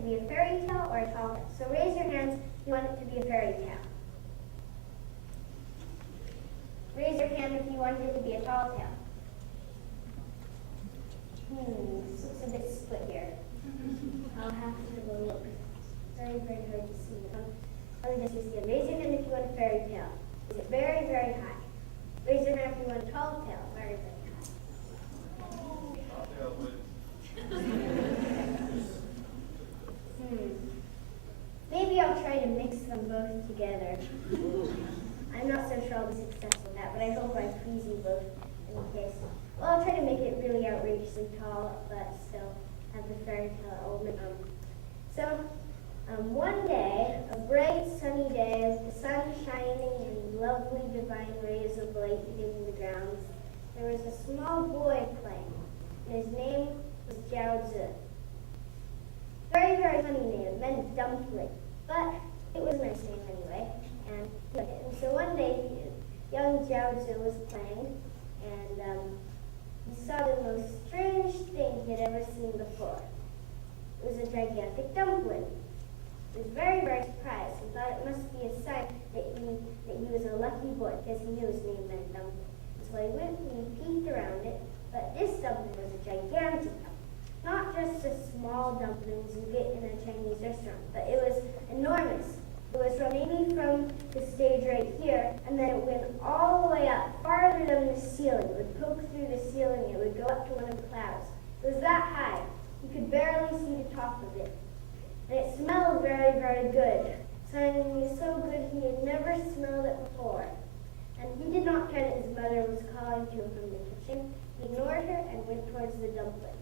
to be a fairy tale or a tall tale. So raise your hands if you want it to be a fairy tale. Raise your hand if you want it to be a tall tale. This looks a bit split here. I'll have to look. Very, very hard to see. Let me just use the raise your hand if you want a fairy tale. Is it very, very high? Raise your hand if you want a tall tale. Very, very high. Maybe I'll try to mix them both together. I'm not so sure I'll be successful with that, but I hope I please you both in case. Well, I'll try to make it really outrageously tall, but still have the fairy tale element. One day, a bright sunny day, with the sun shining and lovely divine rays of light hitting the ground, there was a small boy playing, and his name was Jiaozi. Very, very funny name. It meant dumpling, but it was a nice name anyway. And so one day, young Jiaozi was playing, and he saw the most strange thing he had ever seen before. It was a gigantic dumpling. He was very, very surprised and thought it must be a sign that he was a lucky boy, because he knew his name meant dumpling. So he went and he peeked around it, but this dumpling was a gigantic dumpling. Not just the small dumplings you get in a Chinese restaurant, but it was enormous. It was maybe from the stage right here, and then it went all the way up, farther than the ceiling. It would poke through the ceiling, it would go up to one of the clouds. It was that high. You could barely see the top of it. And it smelled very, very good. So good he had never smelled it before. And he did not care that his mother was calling to him from the kitchen. He ignored her and went towards the dumpling.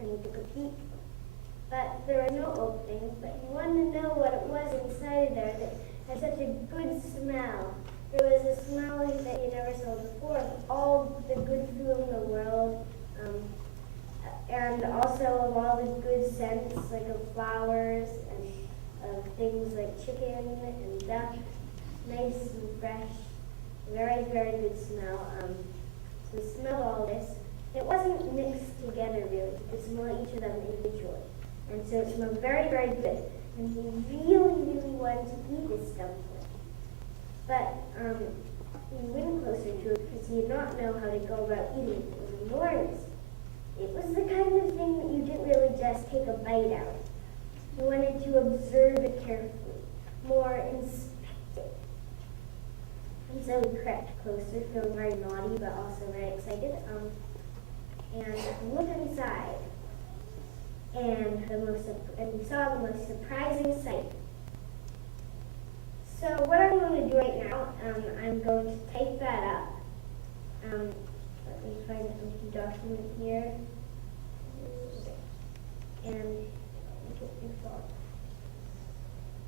And he took a peek. But there was no opening, but he wanted to know what it was inside there that had such a good smell. There was a smell that he never smelled before of all the good food in the world, and also of all the good scents, like of flowers and of things like chicken and duck, nice and fresh, very, very good smell. So he smelled all this. It wasn't mixed together really, you could smell each of them individually. And so it smelled very, very good. And he really, really wanted to eat this dumpling. But he went closer to it because he did not know how to go about eating it. It was enormous. It was the kind of thing that you didn't really just take a bite out of. You wanted to observe it carefully, more inspect it. And so he crept closer, feeling very naughty but also very excited. And looked inside. And he saw the most surprising sight. So what I'm going to do right now, I'm going to type that up. Let me find an empty document here.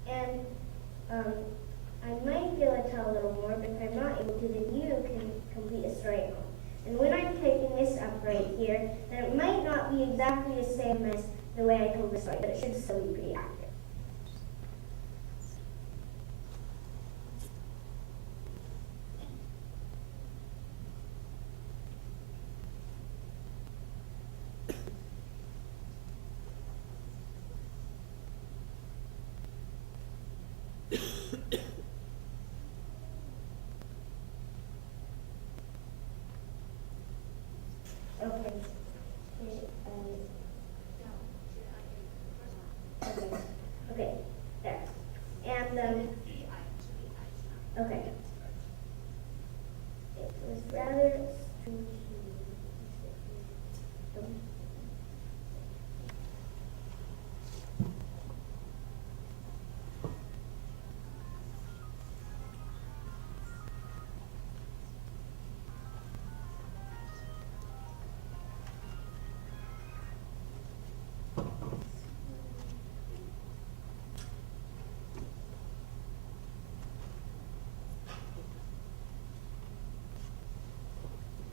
And I might be able to tell a little more, but if I'm not able to, then you can complete a story at home. And when I'm typing this up right here, then it might not be exactly the same as the way I told the story, but it should still be pretty accurate. Okay, there. And, okay. It was rather